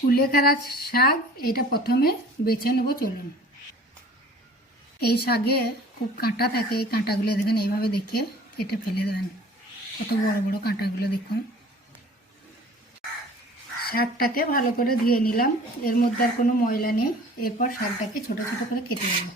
কুলেখাড়া শাক এটা প্রথমে বেছে নেব। চলুন। এই শাকে খুব কাঁটা থাকে, এই কাঁটাগুলো দেখেন এইভাবে দেখে কেটে ফেলে দেবেন। কত বড় বড় কাঁটাগুলো দেখুন। শাকটাকে ভালো করে ধুয়ে নিলাম, এর মধ্যে আর কোনো ময়লা নেই। এরপর শাকটাকে ছোট ছোট করে কেটে নেব।